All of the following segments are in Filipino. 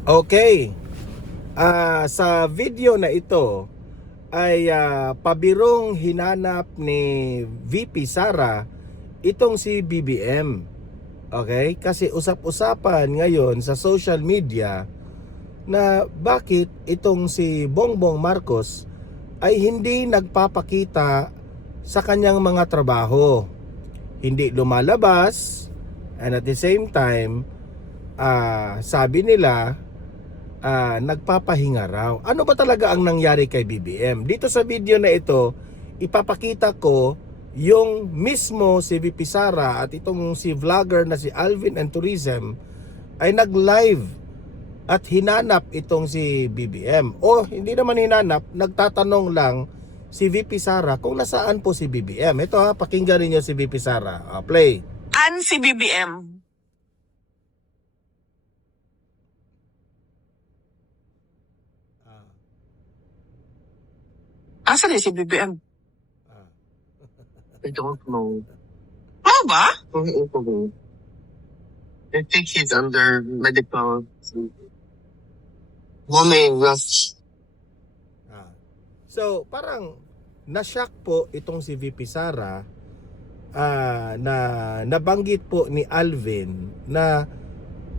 Okay. Sa video na ito ay pabirong hinanap ni VP Sara itong si BBM. Okay? Kasi usap-usapan ngayon sa social media na bakit itong si Bongbong Marcos ay hindi nagpapakita sa kanyang mga trabaho. Hindi lumalabas, and at the same time, sabi nila nagpapahinga raw. Ano ba talaga ang nangyari kay BBM? Dito sa video na ito, ipapakita ko yung mismo si VP Sara at itong si vlogger na si Alvin and Tourism ay nag-live at hinanap itong si BBM. O hindi naman hinanap, nagtatanong lang si VP Sara kung nasaan po si BBM. Ito pakinggan niyo si VP Sara. Play. An si BBM? Asan si BBM? I don't know. Ano ba? I think he's under medical. Woman rush. So, parang na-shock po itong si VP Sara na nabanggit po ni Alvin na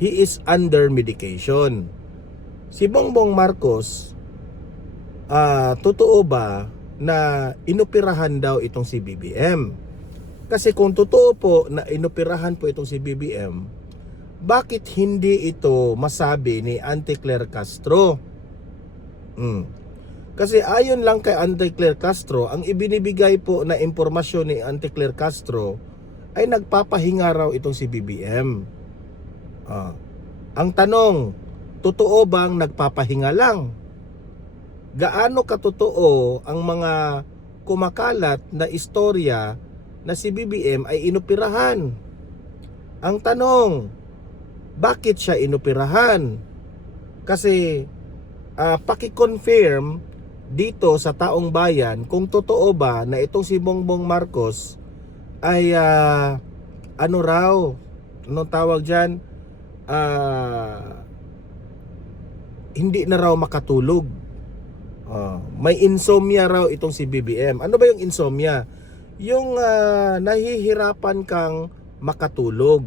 he is under medication. Si Bongbong Marcos, totoo ba na inoperahan daw itong si BBM? Kasi kung totoo po na inoperahan po itong si BBM, bakit hindi ito masabi ni Auntie Claire Castro? Kasi ayon lang kay Auntie Claire Castro, ang ibinibigay po na impormasyon ni Auntie Claire Castro ay nagpapahinga raw itong si BBM. Ang tanong, totoo bang nagpapahinga lang? Gaano katotoo ang mga kumakalat na istorya na si BBM ay inoperahan? Ang tanong, bakit siya inoperahan? Kasi paki-confirm dito sa taong bayan kung totoo ba na itong si Bongbong Marcos ay ano raw, anong tawag dyan, hindi na raw makatulog. May insomnia raw itong si BBM. Ano ba yung insomnia? Yung nahihirapan kang makatulog.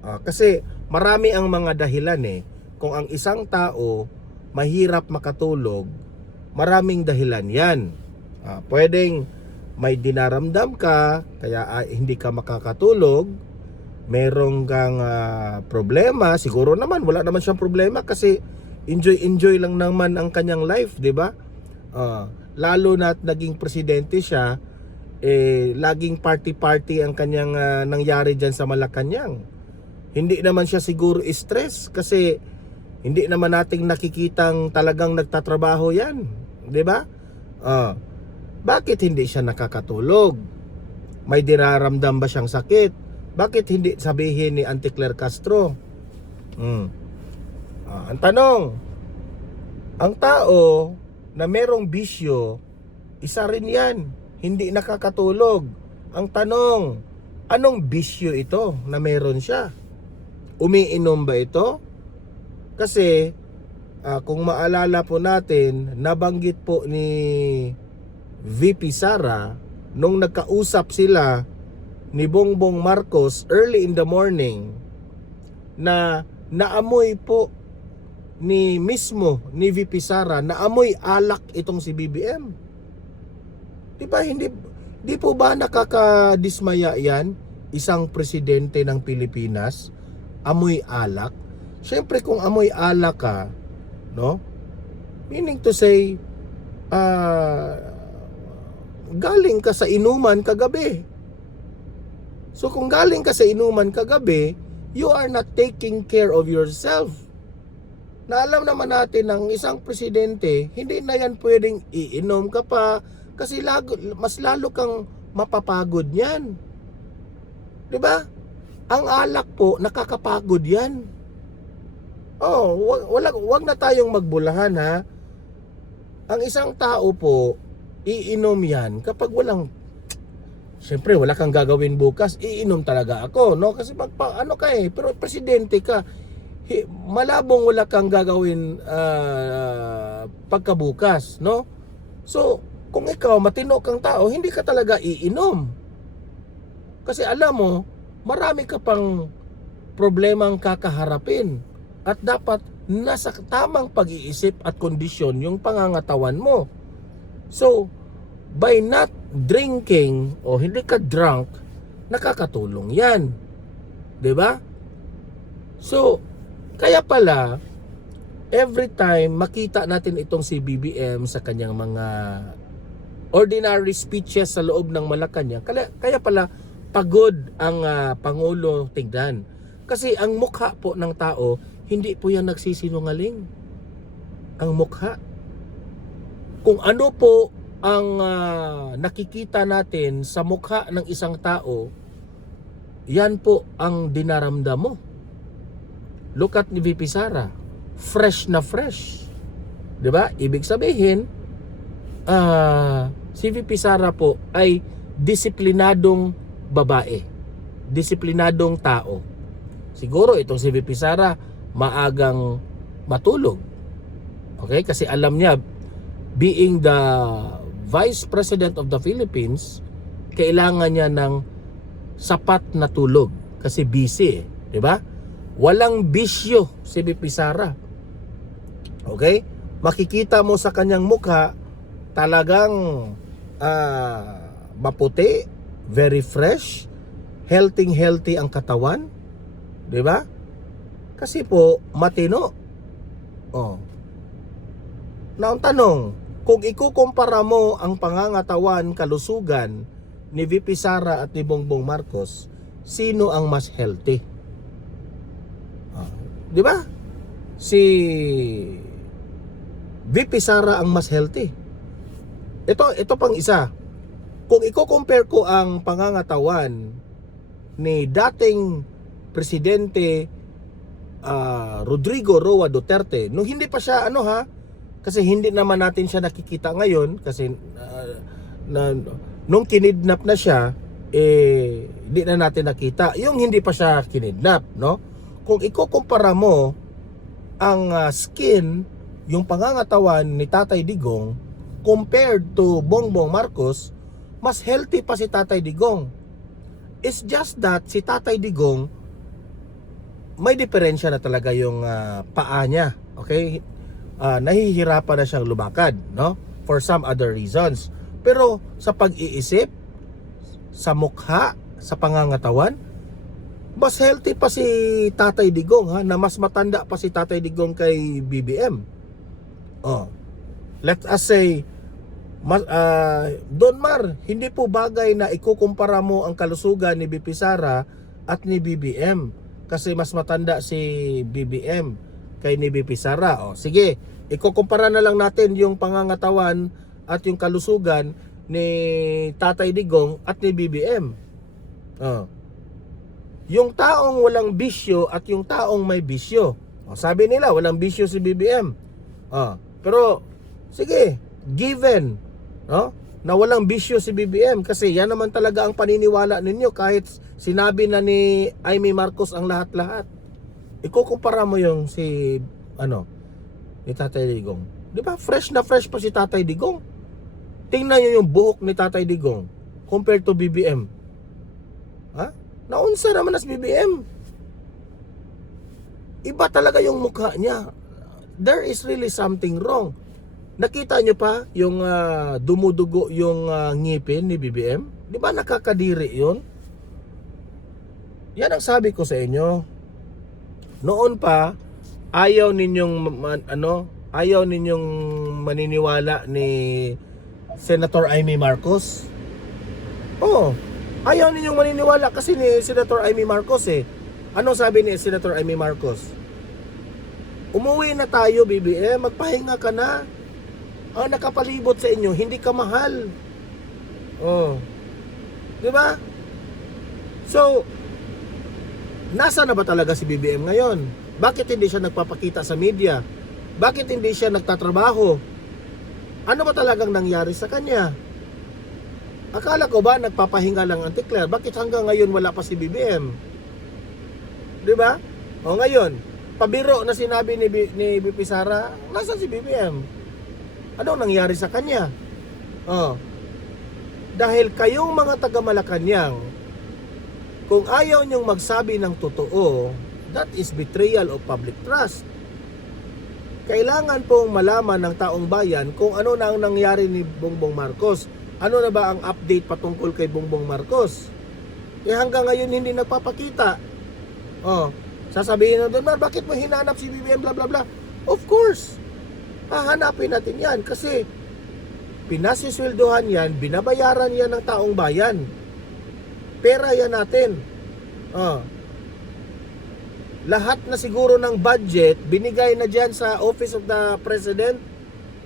Kasi marami ang mga dahilan Kung ang isang tao mahirap makatulog, maraming dahilan yan. Pwedeng may dinaramdam ka, kaya hindi ka makakatulog. Merong kang problema. Siguro naman, wala naman siyang problema kasi enjoy lang naman ang kanyang life, di ba? Lalo na at naging presidente siya, laging party ang kanyang nangyari dyan sa Malacanang. Hindi naman siya siguro stress kasi hindi naman nating nakikitang talagang nagtatrabaho yan, di ba? Bakit hindi siya nakakatulog? May dinaramdam ba siyang sakit? Bakit hindi sabihin ni Auntie Claire Castro? Ang tanong, ang tao na merong bisyo, isa rin yan, hindi nakakatulog. Ang tanong, anong bisyo ito na meron siya? Umiinom ba ito? Kasi kung maalala po natin, nabanggit po ni VP Sara nung nagkausap sila ni Bongbong Marcos early in the morning na naamoy po ni VP Sara, naamoy alak itong si BBM. Diba hindi po ba nakakadismaya yan? Isang presidente ng Pilipinas amoy alak. Siyempre kung amoy alak ka, no? Meaning to say, galing ka sa inuman kagabi. So kung galing ka sa inuman kagabi, you are not taking care of yourself. Na alam naman natin ng isang presidente, hindi na yan pwedeng iinom ka pa kasi mas lalo kang mapapagod yan. 'Di ba? Ang alak po nakakapagod yan. Wag na tayong magbulahan ha. Ang isang tao po iinom yan kapag siyempre wala kang gagawin bukas, iinom talaga ako, no? Kasi ano ka pero presidente ka. malabong wala kang gagawin pagkabukas, no? So, kung ikaw matino kang tao, hindi ka talaga iinom. Kasi alam mo, marami ka pang problemang kakaharapin at dapat nasa tamang pag-iisip at kondisyon yung pangangatawan mo. So, by not drinking o hindi ka drunk, nakakatulong yan. 'Di ba? So, kaya pala every time makita natin itong si BBM sa kanyang mga ordinary speeches sa loob ng Malacanang, kaya pala pagod ang Pangulo tignan. Kasi ang mukha po ng tao, hindi po yan nagsisinungaling. Ang mukha. Kung ano po ang nakikita natin sa mukha ng isang tao, yan po ang dinaramdam mo. Look at ni VP Sara. Fresh na fresh. 'Di ba? Ibig sabihin, si VP Sara po ay disiplinadong babae. Disiplinadong tao. Siguro itong si VP Sara maagang matulog. Okay? Kasi alam niya, being the Vice President of the Philippines, kailangan niya ng sapat na tulog kasi busy, 'di ba? Walang bisyo si VP Sara. Okay? Makikita mo sa kanyang mukha talagang maputi, very fresh, healthy ang katawan, 'di ba? Kasi po matino. Oh. Now, ang tanong, kung ikukumpara mo ang pangangatawan, kalusugan ni VP Sara at ni Bongbong Marcos, sino ang mas healthy? 'Di ba? Si VP Sara ang mas healthy. Ito pang isa. Kung iko-compare ko ang pangangatawan ni dating presidente Rodrigo Roa Duterte, nung hindi pa siya kasi hindi naman natin siya nakikita ngayon kasi nung kinidnap na siya, hindi na natin nakita yung hindi pa siya kinidnap, no? Kung ikukumpara mo ang skin, yung pangangatawan ni Tatay Digong compared to Bongbong Marcos, mas healthy pa si Tatay Digong. It's just that si Tatay Digong may diferensya na talaga yung paa niya, okay? Nahihirapan na siyang lumakad, no? For some other reasons. Pero sa pag-iisip, sa mukha, sa pangangatawan, mas healthy pa si Tatay Digong, na mas matanda pa si Tatay Digong kay BBM. Let us say, Don Mar, hindi po bagay na ikukumpara mo ang kalusugan ni VP Sara at ni BBM kasi mas matanda si BBM kay ni VP Sara. Sige, ikukumpara na lang natin yung pangangatawan at yung kalusugan ni Tatay Digong at ni BBM. Yung taong walang bisyo at yung taong may bisyo. Sabi nila walang bisyo si BBM. Pero sige, given, no, na walang bisyo si BBM kasi yan naman talaga ang paniniwala ninyo kahit sinabi na ni Amy Marcos ang lahat-lahat. Ikukumpara mo yung si ni Tatay Digong. 'Di ba? Fresh na fresh pa si Tatay Digong. Tingnan niyo yung buhok ni Tatay Digong compared to BBM. Naunsa naman as BBM. Iba talaga yung mukha niya. There is really something wrong. Nakita niyo pa yung dumudugo yung ngipin ni BBM? Di ba nakakadiri yun? Yan ang sabi ko sa inyo. Noon pa, ayaw ninyong maniniwala ni Senator Amy Marcos. Ayaw ninyong maniniwala kasi ni Senator Amy Marcos Ano sabi ni Senator Amy Marcos? Umuwi na tayo, BBM, magpahinga ka na. Nakapalibot sa inyo, hindi ka mahal. Di ba? So, nasa na ba talaga si BBM ngayon? Bakit hindi siya nagpapakita sa media? Bakit hindi siya nagtatrabaho? Ano ba talagang nangyari sa kanya? Akala ko ba nagpapahinga lang ang Tikler? Bakit hanggang ngayon wala pa si BBM? 'Di ba? Ngayon, pabiro na sinabi ni BP Sara, nasaan si BBM? Anong nangyari sa kanya? Oh. Dahil kayong mga taga Malacanang, kung ayaw niyong magsabi ng totoo, that is betrayal of public trust. Kailangan pong malaman ng taong bayan kung ano na ang nangyari ni Bongbong Marcos. Ano na ba ang update patungkol kay Bongbong Marcos? Hanggang ngayon hindi nagpapakita. Oh, sasabihin na doon, bakit mo hinanap si BBM, bla bla bla. Of course, hahanapin natin yan kasi pinasisweldohan yan, binabayaran yan ng taong bayan. Pera yan natin. Oh. Lahat na siguro ng budget binigay na dyan sa Office of the President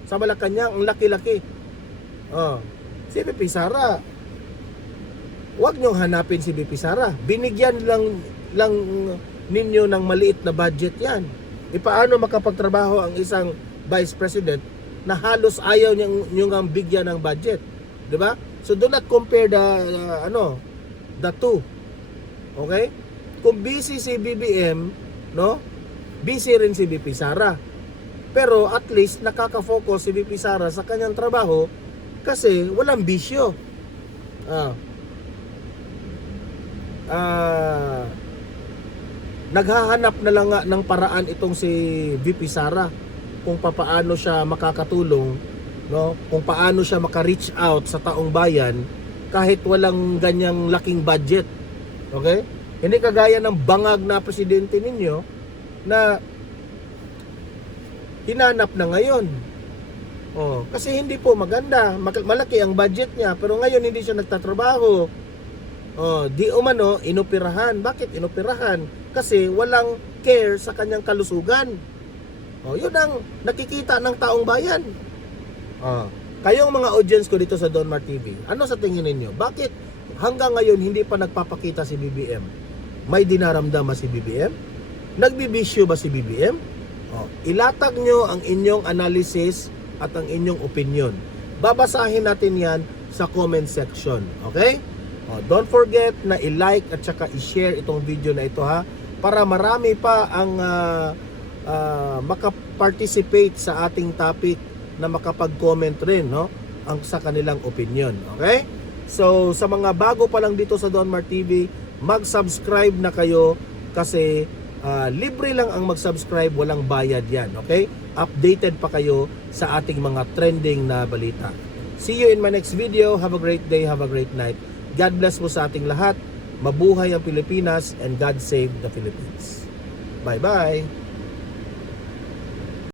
sa Malacanang, ang laki-laki. Oh. Si BP Sara, huwag niyong hanapin si BP Sara. Binigyan lang ninyo ng maliit na budget yan. Paano makapagtrabaho ang isang Vice President na halos ayaw niyong bigyan ng budget? Diba? So do not compare the two. Okay? Kung busy si BBM, no? Busy rin si BP Sara. Pero at least nakaka-focus si BP Sara sa kanyang trabaho kasi walang bisyo. Naghahanap na lang nga ng paraan itong si VP Sara kung paano siya makakatulong, no? Kung paano siya maka-reach out sa taong bayan kahit walang ganyang laking budget. Okay? Hindi kagaya ng bangag na presidente ninyo na hinanap na ngayon. Oh, kasi hindi po maganda. Malaki ang budget niya pero ngayon hindi siya nagtatrabaho. Oh, di umano inoperahan. Bakit inoperahan? Kasi walang care sa kanyang kalusugan. Oh, yun ang nakikita ng taong bayan. Oh, kayong mga audience ko dito sa Don Mar TV, ano sa tingin ninyo? Bakit hanggang ngayon hindi pa nagpapakita si BBM? May dinaramdam ba si BBM? Nagbibisyo ba si BBM? Oh, ilatag nyo ang inyong analysis at ang inyong opinion. Babasahin natin yan sa comment section. Okay? Oh, don't forget na i-like at saka i-share itong video na ito ha, para marami pa ang makaparticipate sa ating topic na makapag-comment rin, no, ang sa kanilang opinion. Okay? So sa mga bago pa lang dito sa Don Mar TV, mag-subscribe na kayo kasi libre lang ang mag-subscribe, walang bayad yan. Okay? Updated pa kayo sa ating mga trending na balita. See you in my next video. Have a great day, have a great night. God bless po sa ating lahat. Mabuhay ang Pilipinas and God save the Philippines. Bye-bye!